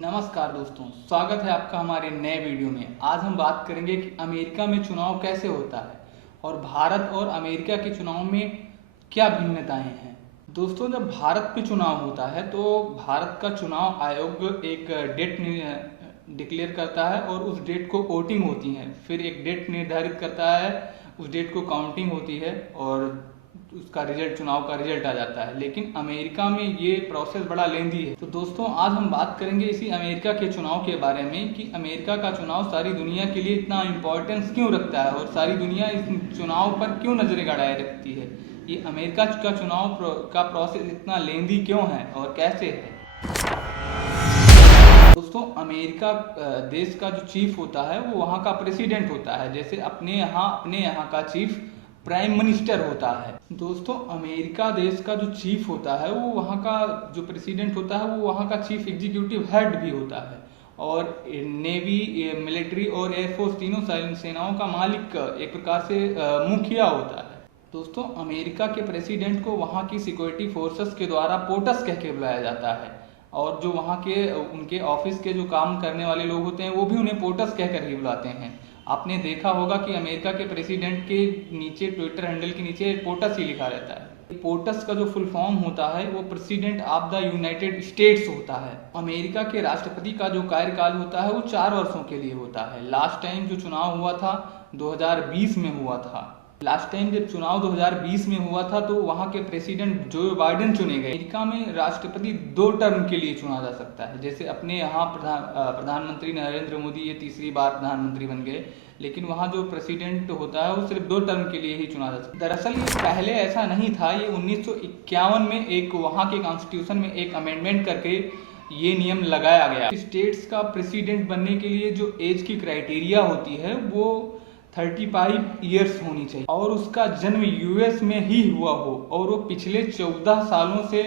नमस्कार दोस्तों, स्वागत है आपका हमारे नए वीडियो में। आज हम बात करेंगे कि अमेरिका में चुनाव कैसे होता है और भारत और अमेरिका के चुनाव में क्या भिन्नताएं हैं। दोस्तों, जब भारत में चुनाव होता है तो भारत का चुनाव आयोग एक डेट डिक्लेयर करता है और उस डेट को वोटिंग होती है। फिर एक डेट निर्धारित करता है, उस डेट को काउंटिंग होती है और उसका रिजल्ट, चुनाव का रिजल्ट आ जाता है। लेकिन अमेरिका में ये प्रोसेस बड़ा लेंदी है। तो दोस्तों, आज हम बात करेंगे इसी अमेरिका के चुनाव के बारे में कि अमेरिका का चुनाव सारी दुनिया के लिए इतना इम्पोर्टेंस क्यों रखता है और सारी दुनिया इस चुनाव पर क्यों नजरें गड़ाए रखती है। ये अमेरिका का चुनाव का प्रोसेस इतना लेंदी क्यों है और कैसे है। दोस्तों, अमेरिका देश का जो चीफ होता है वो वहाँ का प्रेसिडेंट होता है। जैसे अपने यहाँ का चीफ प्राइम मिनिस्टर होता है। दोस्तों, अमेरिका देश का जो चीफ होता है वो वहाँ का जो प्रेसिडेंट होता है वो वहाँ का चीफ एग्जीक्यूटिव हेड भी होता है। और नेवी, मिलिट्री और एयरफोर्स तीनों सेनाओं का मालिक एक प्रकार से मुखिया होता है। दोस्तों, अमेरिका के प्रेसिडेंट को वहाँ की सिक्योरिटी फोर्सेस के द्वारा पोटस कह के बुलाया जाता है और जो वहाँ के उनके ऑफिस के जो काम करने वाले लोग होते हैं वो भी उन्हें पोटस कह कर ही बुलाते हैं। आपने देखा होगा कि अमेरिका के प्रेसिडेंट के नीचे, ट्विटर हैंडल के नीचे पोटस ही लिखा रहता है। पोटस का जो फुल फॉर्म होता है वो president of the United states होता है। अमेरिका के राष्ट्रपति का जो कार्यकाल होता है वो 4 वर्षों के लिए होता है। लास्ट टाइम जो चुनाव हुआ था 2020 में हुआ था। लास्ट टाइम जब चुनाव 2020 में हुआ था तो वहाँ के प्रेसिडेंट जो बाइडेन चुने गए। अमेरिका में राष्ट्रपति 2 टर्म के लिए चुना जा सकता है। जैसे अपने यहाँ प्रधानमंत्री नरेंद्र मोदी ये तीसरी बार प्रधानमंत्री बन गए, लेकिन वहाँ जो प्रेसिडेंट होता है वो सिर्फ 2 टर्म के लिए ही चुना जा सकता है। दरअसल ये पहले ऐसा नहीं था। ये 1951 में एक वहाँ के कॉन्स्टिट्यूशन में एक अमेंडमेंट करके ये नियम लगाया गया। स्टेट्स का प्रेसिडेंट बनने के लिए जो एज की क्राइटेरिया होती है वो 35 ईयर्स होनी चाहिए और उसका जन्म यूएस में ही हुआ हो और वो पिछले 14 सालों से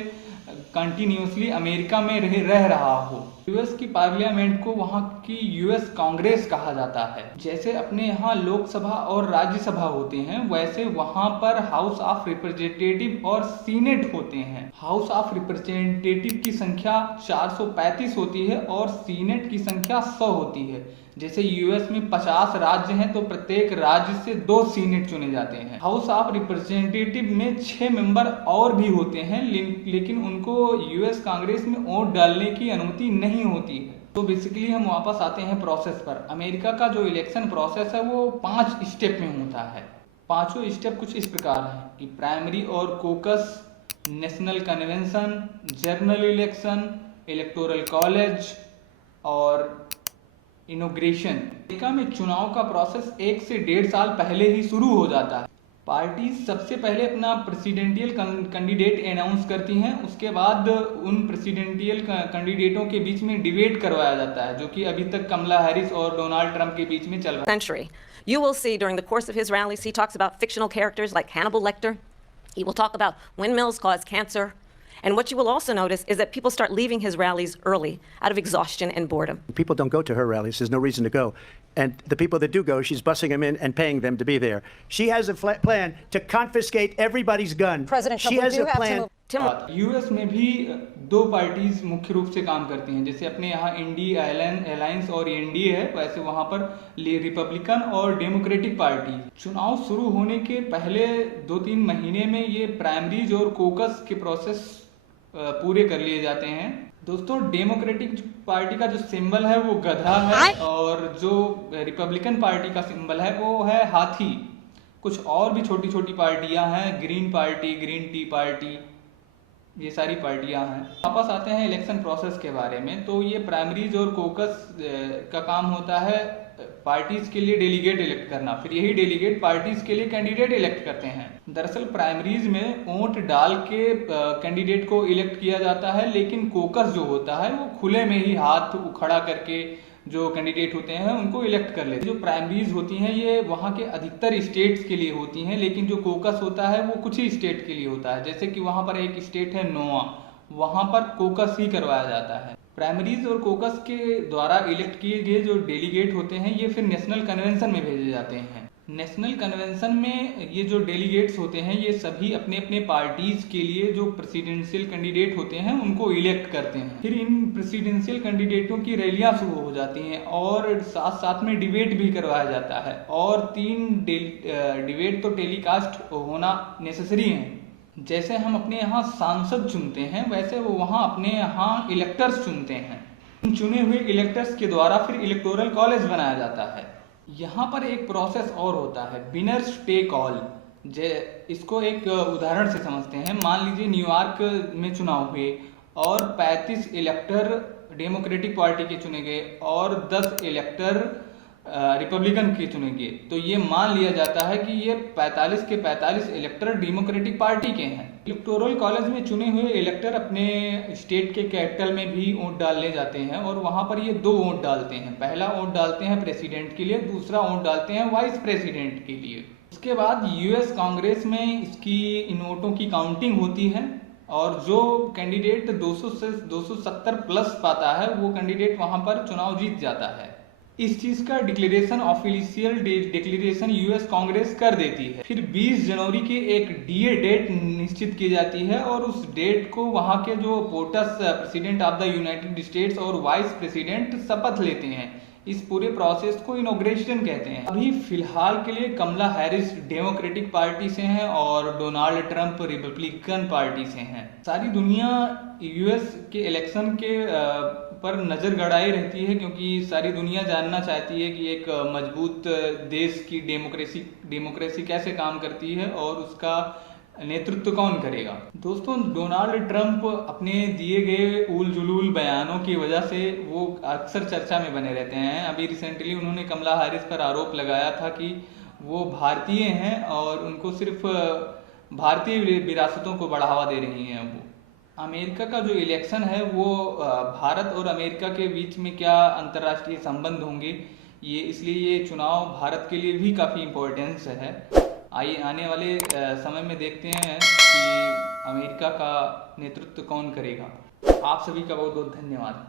कंटिन्यूसली अमेरिका में रह रहा हो। यूएस की पार्लियामेंट को वहाँ की यूएस कांग्रेस कहा जाता है। जैसे अपने यहाँ लोकसभा और राज्यसभा होते हैं वैसे वहाँ पर हाउस ऑफ रिप्रेजेंटेटिव और सीनेट होते हैं। हाउस ऑफ रिप्रेजेंटेटिव की संख्या 435 होती है और सीनेट की संख्या 100 होती है। जैसे यूएस में 50 राज्य हैं तो प्रत्येक राज्य से 2 सीनेट चुने जाते हैं। हाउस ऑफ रिप्रेजेंटेटिव में 6 मेंबर और भी होते हैं, लेकिन उनको यूएस कांग्रेस में वोट डालने की अनुमति नहीं होती है। तो बेसिकली हम वापस आते हैं प्रोसेस पर। अमेरिका का जो इलेक्शन प्रोसेस है वो 5 स्टेप में होता है। पांचों स्टेप कुछ इस प्रकार हैं कि प्राइमरी और कोकस, national convention, general election, electoral college और इनॉग्रेशन। अमेरिका में चुनाव का प्रोसेस 1 से 1.5 साल पहले ही शुरू हो जाता है। पार्टी सबसे पहले अपना प्रेसिडेंटियल कैंडिडेट अनाउंस करती हैं, उसके बाद उन प्रेसिडेंटियल कैंडिडेटों के बीच में डिबेट करवाया जाता है, जो कि अभी तक कमला हैरिस और डोनाल्ड ट्रंप के बीच में चल रहा है। You will see during the course of his rallies, he talks about fictional characters like Hannibal Lecter. He will talk about windmills cause cancer. And what you will also notice is that people start leaving his rallies early out of exhaustion and boredom. People don't go to her rallies. There's no reason to go. And the people that do go, she's bussing them in and paying them to be there. She has a plan to confiscate everybody's gun. President Trump, she has a plan. US में भी 2 parties मुख्य रूप से काम करती हैं। जैसे अपने यहाँ इंडिया अलायंस और एनडीए है, वैसे वहाँ पर रिपब्लिकन और डेमोक्रेटिक पार्टी। चुनाव शुरू होने के पहले 2-3 महीने में ये प्राइमरीज और कोकस के प्रोसेस पूरे कर लिए जाते हैं। दोस्तों, डेमोक्रेटिक पार्टी का जो सिंबल है वो गधा है और जो रिपब्लिकन पार्टी का सिंबल है वो है हाथी। कुछ और भी छोटी छोटी पार्टियां हैं, green party, green tea party, ये सारी पार्टियां हैं। वापस आते हैं इलेक्शन प्रोसेस के बारे में। तो ये प्राइमरीज और कोकस का काम होता है पार्टीज के लिए डेलीगेट इलेक्ट करना, फिर यही डेलीगेट पार्टीज के लिए कैंडिडेट इलेक्ट करते हैं। दरअसल प्राइमरीज में वोट डाल के कैंडिडेट को इलेक्ट किया जाता है, लेकिन कोकस जो होता है वो खुले में ही हाथ खड़ा करके जो कैंडिडेट होते हैं उनको इलेक्ट कर लेते हैं। जो प्राइमरीज होती हैं ये वहाँ के अधिकतर स्टेट्स के लिए होती हैं, लेकिन जो कोकस होता है वो कुछ ही स्टेट के लिए होता है। जैसे कि वहाँ पर एक स्टेट है नोआ, वहाँ पर कोकस ही करवाया जाता है। प्राइमरीज और कोकस के द्वारा इलेक्ट किए गए जो डेलीगेट होते हैं ये फिर नेशनल कन्वेंशन में भेजे जाते हैं। नेशनल कन्वेंशन में ये जो डेलीगेट्स होते हैं ये सभी अपने अपने पार्टीज के लिए जो प्रेसिडेंशियल कैंडिडेट होते हैं उनको इलेक्ट करते हैं। फिर इन प्रेसिडेंशियल कैंडिडेटों की रैलियां शुरू हो जाती हैं और साथ साथ में डिबेट भी करवाया जाता है और 3 डिबेट तो टेलीकास्ट होना नेसेसरी है। जैसे हम अपने यहाँ सांसद चुनते हैं वैसे वो वहाँ अपने यहाँ इलेक्टर्स चुनते हैं। इन चुने हुए इलेक्टर्स के द्वारा फिर इलेक्टोरल कॉलेज बनाया जाता है। यहाँ पर एक प्रोसेस और होता है, विनर्स टेक ऑल। इसको एक उदाहरण से समझते हैं। मान लीजिए न्यूयॉर्क में चुनाव हुए और 35 इलेक्टर डेमोक्रेटिक पार्टी के चुने गए और 10 इलेक्टर रिपब्लिकन के चुने गए, तो ये मान लिया जाता है कि ये 45 के 45 इलेक्टर डेमोक्रेटिक पार्टी के हैं। इलेक्टोरल कॉलेज में चुने हुए इलेक्टर अपने स्टेट के कैपिटल में भी वोट डालने जाते हैं और वहां पर ये 2 वोट डालते हैं। पहला वोट डालते हैं प्रेसिडेंट के लिए, दूसरा वोट डालते हैं वाइस प्रेसिडेंट के लिए। उसके बाद यूएस कांग्रेस में इसकी इन वोटों की काउंटिंग होती है और जो कैंडिडेट 200 से 270 प्लस पाता है वो कैंडिडेट वहां पर चुनाव जीत जाता है। इस चीज का declaration, official declaration US Congress कर देती है। फिर 20 जनवरी की एक डीए डेट निश्चित की जाती है और उस डेट को वहां के जो voters president of the United states और वाइस प्रेसिडेंट शपथ लेते हैं। इस पूरे प्रोसेस को इनॉग्रेशन कहते हैं। अभी फिलहाल के लिए कमला हैरिस डेमोक्रेटिक पार्टी से हैं और डोनाल्ड ट्रंप रिपब्लिकन पार्टी से हैं। सारी दुनिया यूएस के इलेक्शन के पर नजर गड़ाए रहती है क्योंकि सारी दुनिया जानना चाहती है कि एक मजबूत देश की डेमोक्रेसी कैसे काम करती है और उसका नेतृत्व कौन करेगा। दोस्तों, डोनाल्ड ट्रंप अपने दिए गए उल जुलूल बयानों की वजह से वो अक्सर चर्चा में बने रहते हैं। अभी रिसेंटली उन्होंने कमला हैरिस पर आरोप लगाया था कि वो भारतीय हैं और उनको सिर्फ भारतीय विरासतों को बढ़ावा दे रही हैं। वो अमेरिका का जो इलेक्शन है वो भारत और अमेरिका के बीच में क्या अंतर्राष्ट्रीय संबंध होंगे, ये इसलिए ये चुनाव भारत के लिए भी काफ़ी इम्पोर्टेंस है। आइए आने वाले समय में देखते हैं कि अमेरिका का नेतृत्व कौन करेगा। आप सभी का बहुत बहुत धन्यवाद।